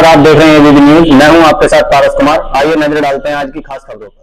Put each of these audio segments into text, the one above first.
नमस्कार, आप देख रहे हैं एबीपी न्यूज। मैं हूं आपके साथ पारस कुमार। आइए नजर डालते हैं आज की खास खबरों पर।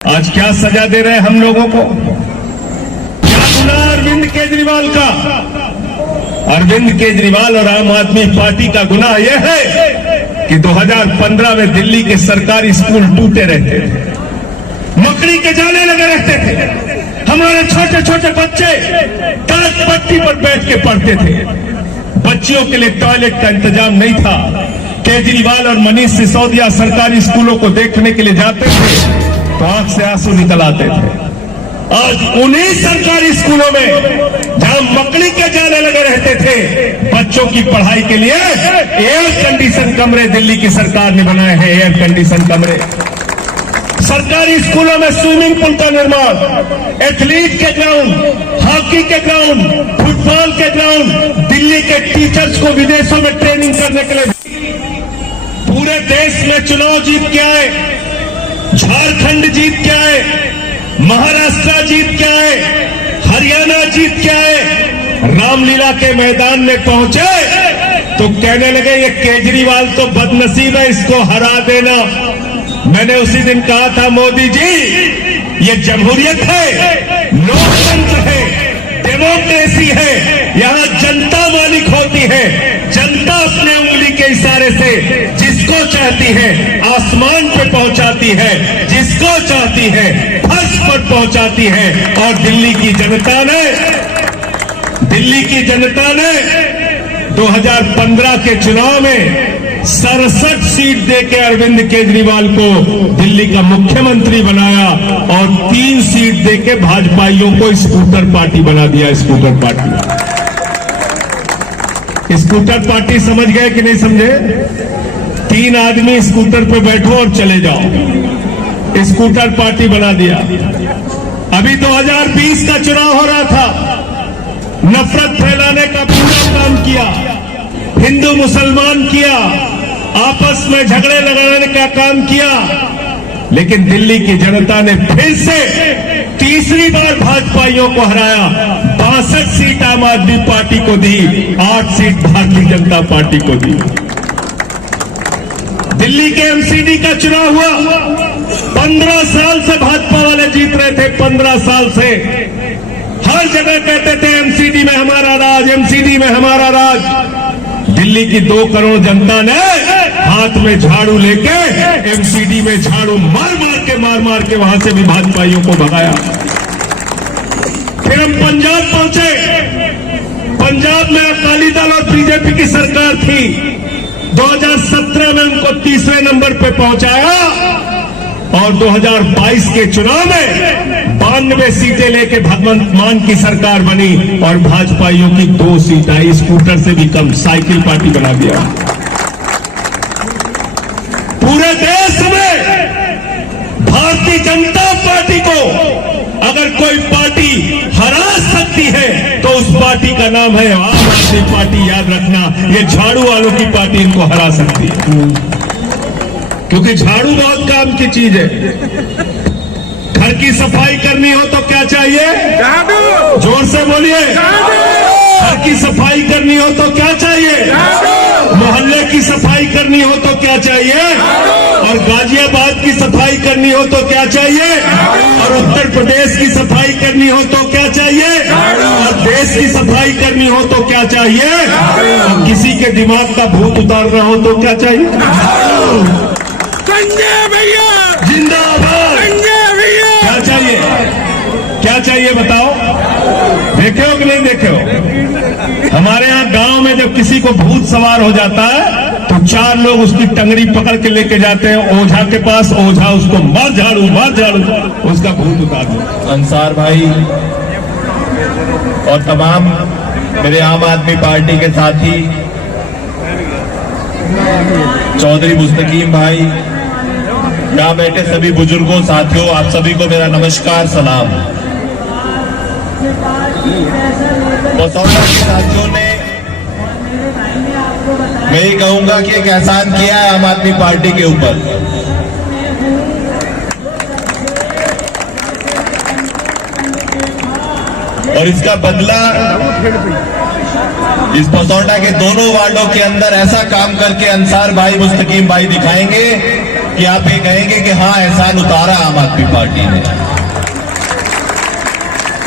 आज क्या सजा दे रहे हैं हम लोगों को? क्या गुनाह अरविंद केजरीवाल का? अरविंद केजरीवाल और आम आदमी पार्टी का गुनाह यह है कि 2015 में दिल्ली के सरकारी स्कूल टूटे रहते थे, मकड़ी के जाले लगे रहते थे। हमारे छोटे छोटे बच्चे टाट पट्टी पर बैठ के पढ़ते थे। बच्चियों के लिए टॉयलेट का इंतजाम नहीं था। केजरीवाल और मनीष सिसोदिया सरकारी स्कूलों को देखने के लिए जाते थे तो आंख से आंसू निकल आते थे। आज उन्हीं सरकारी स्कूलों में जहां मकड़ी के जाले लगे रहते थे, बच्चों की पढ़ाई के लिए एयर कंडीशन कमरे दिल्ली की सरकार ने बनाए हैं। एयर कंडीशन कमरे सरकारी स्कूलों में स्विमिंग पूल का निर्माण, एथलीट के ग्राउंड, हॉकी के ग्राउंड, फुटबॉल के ग्राउंड, दिल्ली के टीचर्स को विदेशों में ट्रेनिंग करने के लिए पूरे देश में चुनाव जीत के आए। झारखंड जीत के आए, महाराष्ट्र जीत के आए, हरियाणा जीत के आए। रामलीला के मैदान में पहुंचे तो कहने लगे ये केजरीवाल तो बदनसीब है, इसको हरा देना। मैंने उसी दिन कहा था, मोदी जी ये जमहूरियत है, लोकतंत्र है, डेमोक्रेसी है, यहां जनता मालिक होती है। जनता अपने उंगली के इशारे से जिसको चाहती है आसमान पे पहुंचाती है, जिसको चाहती है फर्श पर पहुंचाती है। और दिल्ली की जनता ने 2015 के चुनाव में 67 सीट देके अरविंद केजरीवाल को दिल्ली का मुख्यमंत्री बनाया और 3 सीट देके भाजपाइयों को स्कूटर पार्टी बना दिया। स्कूटर पार्टी समझ गए कि नहीं समझे? 3 आदमी स्कूटर पे बैठो और चले जाओ, स्कूटर पार्टी बना दिया। अभी 2020 का चुनाव हो रहा था, नफरत फैलाने का पूरा काम किया, हिंदू मुसलमान किया, आपस में झगड़े लगाने का काम किया। लेकिन दिल्ली की जनता ने फिर से तीसरी बार भाजपाइयों को हराया। 62 सीट आम आदमी पार्टी को दी, 8 सीट भारतीय जनता पार्टी को दी। दिल्ली के एमसीडी का चुनाव हुआ, 15 साल से भाजपा वाले जीत रहे थे। 15 साल से हर जगह कहते थे एमसीडी में हमारा राज, एमसीडी में हमारा राज। दिल्ली की 2 करोड़ जनता ने हाथ में झाड़ू लेके एमसीडी में झाड़ू मार मार के वहां से भी भाजपाइयों को भगाया। फिर हम पंजाब पहुंचे। पंजाब में अकाली दल और बीजेपी की सरकार थी। 2017 में उनको तीसरे नंबर पे पहुंचाया और 2022 के चुनाव में 92 सीटें लेके भगवंत मान की सरकार बनी और भाजपाइयों की 2 सीट आई। स्कूटर से भी कम, साइकिल पार्टी बना दिया। पूरे देश में भारतीय जनता पार्टी को अगर कोई पार्टी हरा सकती है तो उस पार्टी का नाम है आम आदमी पार्टी। याद रखना, ये झाड़ू वालों की पार्टी इनको हरा सकती है, क्योंकि झाड़ू बहुत काम की चीज है। घर की सफाई करनी हो तो क्या चाहिए? झाड़ू। जोर से बोलिए। घर की सफाई करनी हो तो क्या चाहिए? मोहल्ले की सफाई करनी हो तो क्या चाहिए? और गाजियाबाद की सफाई करनी हो तो क्या चाहिए? और उत्तर प्रदेश की सफाई करनी हो तो क्या चाहिए? और देश की सफाई करनी हो तो क्या चाहिए? और किसी के दिमाग का भूत उतारना हो तो क्या चाहिए? संजय भैया जिंदाबाद। संजय भैया क्या चाहिए? क्या चाहिए बताओ? देखे हो कि नहीं देखे हो? हमारे यहाँ गांव में जब किसी को भूत सवार हो जाता है तो 4 लोग उसकी टंगड़ी पकड़ के लेके जाते हैं ओझा के पास। ओझा उसको मार झाड़ू उसका भूत उतार दो। अंसार भाई और तमाम मेरे आम आदमी पार्टी के साथी, चौधरी मुस्तकीम भाई, यहाँ बैठे सभी बुजुर्गों, साथियों, आप सभी को मेरा नमस्कार, सलाम। पसौड़ा के साथियों ने, मैं ये कहूंगा कि एक एहसान किया है आम आदमी पार्टी के ऊपर। और इसका बदला इस पसौड़ा के दोनों वार्डों के अंदर ऐसा काम करके अंसार भाई, मुस्तकीम भाई दिखाएंगे कि आप ये कहेंगे कि हाँ, एहसान उतारा आम आदमी पार्टी ने।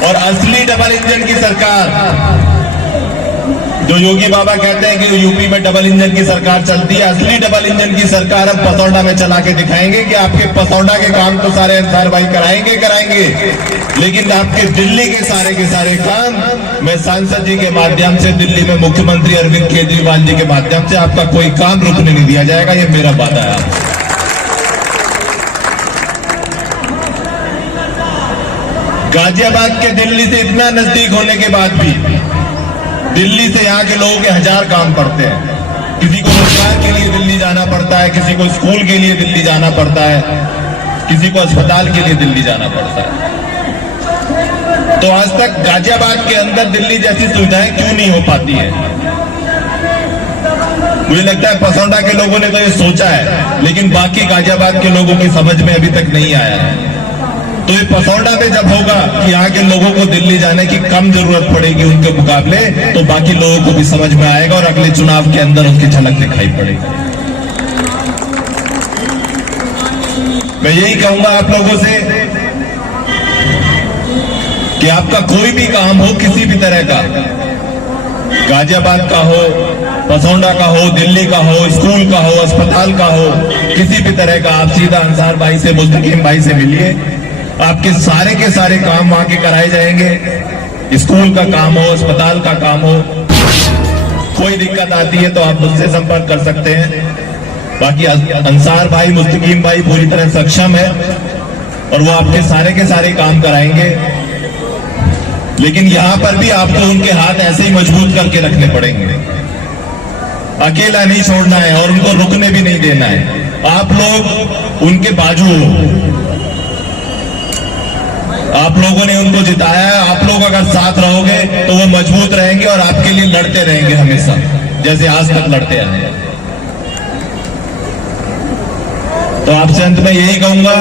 और असली डबल इंजन की सरकार, जो योगी बाबा कहते हैं कि यूपी में डबल इंजन की सरकार चलती है, असली डबल इंजन की सरकार हम पसौड़ा में चला के दिखाएंगे कि आपके पसौड़ा के काम तो सारे अंसार भाई कराएंगे, लेकिन आपके दिल्ली के सारे काम मैं सांसद जी के माध्यम से, दिल्ली में मुख्यमंत्री अरविंद केजरीवाल जी के माध्यम से आपका कोई काम रुकने नहीं दिया जाएगा। ये मेरा वादा है। गाजियाबाद के दिल्ली से इतना नजदीक होने के बाद भी दिल्ली से यहाँ के लोगों के 1000 काम पड़ते हैं। किसी को रोजगार के लिए दिल्ली जाना पड़ता है, किसी को स्कूल के लिए दिल्ली जाना पड़ता है, किसी को अस्पताल के लिए दिल्ली जाना पड़ता है। तो आज तक गाजियाबाद के अंदर दिल्ली जैसी सुविधाएं क्यों नहीं हो पाती है? मुझे लगता है पसौड़ा के लोगों ने तो ये सोचा है, लेकिन बाकी गाजियाबाद के लोगों की समझ में अभी तक नहीं आया है। तो ये पसौड़ा में जब होगा कि यहाँ के लोगों को दिल्ली जाने की कम जरूरत पड़ेगी उनके मुकाबले, तो बाकी लोगों को भी समझ में आएगा और अगले चुनाव के अंदर उसकी झलक दिखाई पड़ेगी। मैं यही कहूंगा आप लोगों से कि आपका कोई भी काम हो, किसी भी तरह का, गाजियाबाद का हो, पसौड़ा का हो, दिल्ली का हो, स्कूल का हो, अस्पताल का हो, किसी भी तरह का, आप सीधा अंसार भाई से, मुस्तकीम भाई से मिलिए। आपके सारे के सारे काम वहां के कराए जाएंगे। स्कूल का काम हो, अस्पताल का काम हो, कोई दिक्कत आती है तो आप मुझसे संपर्क कर सकते हैं। बाकी अंसार भाई, मुस्तकीम भाई पूरी तरह सक्षम है और वो आपके सारे के सारे काम कराएंगे। लेकिन यहां पर भी आपको उनके हाथ ऐसे ही मजबूत करके रखने पड़ेंगे, अकेला नहीं छोड़ना है और उनको रुकने भी नहीं देना है। आप लोग उनके बाजू हो, आप लोगों ने उनको जिताया है। आप लोग अगर साथ रहोगे तो वो मजबूत रहेंगे और आपके लिए लड़ते रहेंगे हमेशा, जैसे आज तक लड़ते आए हैं। तो आपसे अंत में यही कहूंगा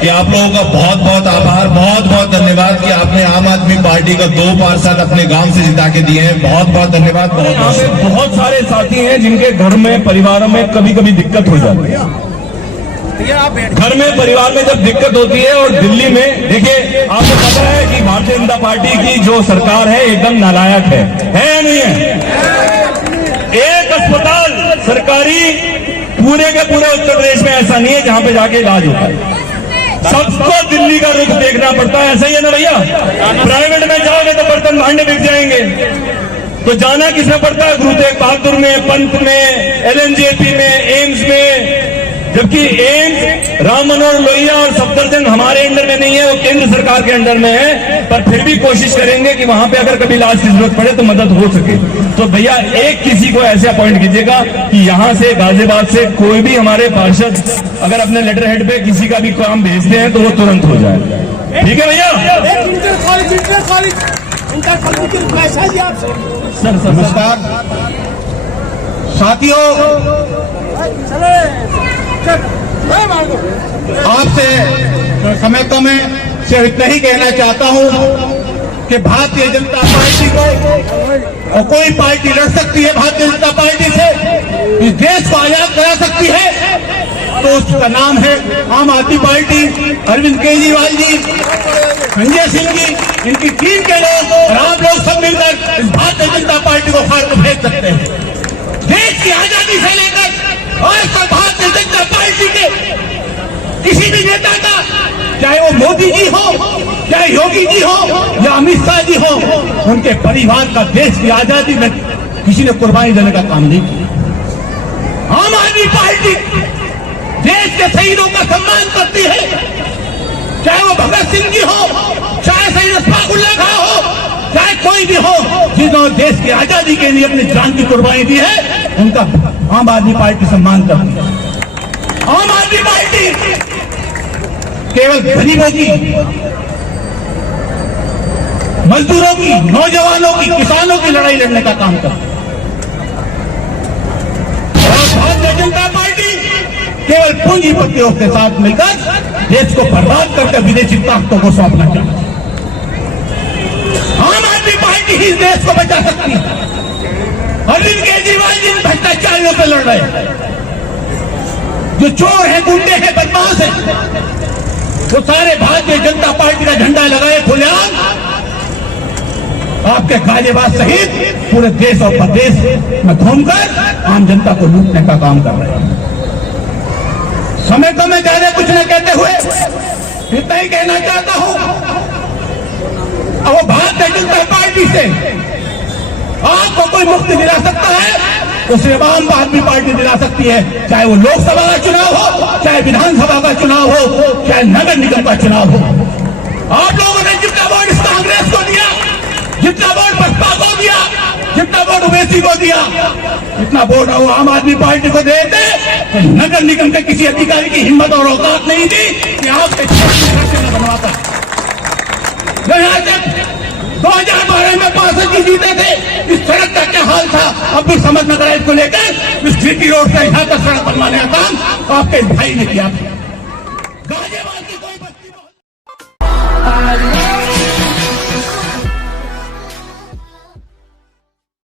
कि आप लोगों का बहुत बहुत आभार, बहुत बहुत धन्यवाद कि आपने आम आदमी पार्टी का 2 पार्षद अपने गांव से जिता के दिए हैं। बहुत बहुत धन्यवाद। बहुत सारे साथी हैं जिनके घर में, परिवारों में कभी कभी दिक्कत हो जाती है। घर में, परिवार में जब दिक्कत होती है, और दिल्ली में देखिए, आपको पता है कि भारतीय जनता पार्टी की जो सरकार है एकदम नालायक है या नहीं है? एक अस्पताल सरकारी पूरे के पूरे उत्तर प्रदेश में ऐसा नहीं है जहां पे जाके इलाज होता है। सबको दिल्ली का रुख देखना पड़ता है। ऐसा ही है ना भैया? प्राइवेट में जाओगे तो बर्तन भांडे बिक जाएंगे। तो जाना किसमें पड़ता है? गुरु तेग बहादुर में, पंत में, LNJP में, एम्स में। जबकि एम्स राम मनोहर लोहिया और सफदरजंग हमारे अंडर में नहीं है, वो केंद्र सरकार के अंडर में है। पर फिर भी कोशिश करेंगे कि वहां पे अगर कभी इलाज की जरूरत पड़े तो मदद हो सके। तो भैया एक किसी को ऐसे अपॉइंट कीजिएगा कि यहां से, गाजियाबाद से कोई भी हमारे पार्षद अगर अपने लेटर हेड पे किसी का भी काम भेजते हैं तो वो तुरंत हो जाए। ठीक है भैया? सर नमस्कार साथियों, आपसे समय कम है, सिर्फ इतना ही कहना चाहता हूं कि भारतीय जनता पार्टी को और कोई पार्टी लड़ सकती है भारतीय जनता पार्टी से, इस देश को आजाद करा सकती है, तो उसका नाम है आम आदमी पार्टी। अरविंद केजरीवाल जी, संजय सिंह जी, इनकी टीम के लोग और आप लोग सब मिलकर इस भारतीय जनता पार्टी को फाड़ कर भेज सकते हैं। देश की आजादी से लेकर आज तक भारतीय जनता पार्टी के किसी भी नेता का, चाहे वो मोदी जी हो, चाहे योगी जी हो या अमित शाह जी हो, उनके परिवार का देश की आजादी में किसी ने कुर्बानी देने का काम नहीं किया। आम आदमी पार्टी देश के शहीदों का सम्मान करती है, चाहे वो भगत सिंह जी हो, चाहे शहीद अशफाकुल्लाह खां हो, चाहे कोई भी हो, जिन्होंने देश की आजादी के लिए अपनी जान की कुर्बानी दी है, उनका आम आदमी पार्टी सम्मान करती है। आम आदमी पार्टी केवल गरीबों की, मजदूरों की, नौजवानों की, किसानों की लड़ाई लड़ने का काम करता है। और भारतीय जनता पार्टी केवल पूंजीपतियों के साथ मिलकर देश को बर्बाद करके विदेशी ताकतों को सौंपना चाहती है। आम आदमी पार्टी ही इस देश को बचा सकती है। अरविंद केजरीवाल जिन भ्रष्टाचारियों से लड़ रहे हैं, जो चोर हैं, गुंडे हैं, बदमाश हैं, वो सारे भारतीय जनता पार्टी का झंडा लगाए खुलेआम आपके गालिबाज सहित पूरे देश और प्रदेश में घूमकर आम जनता को लूटने का काम कर रहे हैं। समय को मैं ज्यादा कुछ न कहते हुए इतना ही कहना चाहता हूं, अब वो भारतीय जनता पार्टी से आपको कोई मुक्ति दिला सकता है तो सिर्फ आम आदमी पार्टी दिला सकती है, चाहे वो लोकसभा का चुनाव हो, चाहे विधानसभा का चुनाव हो, चाहे नगर निगम का चुनाव हो। आप लोगों ने जितना वोट इस कांग्रेस को दिया, जितना वोट बसपा को दिया, जितना वोट ओवैसी को दिया, इतना वोट वो आम आदमी पार्टी को देते तो नगर निगम के किसी अधिकारी की हिम्मत और औकात नहीं थी कि आपके बनवाता। जो यहाँ तक 2012 में 65 जीते थे, इस सड़क का क्या हाल था अब भी समझ में को लेकर इस जीटी रोड से यहाँ तक सड़क बनवाने का काम आपके भाई ने किया था।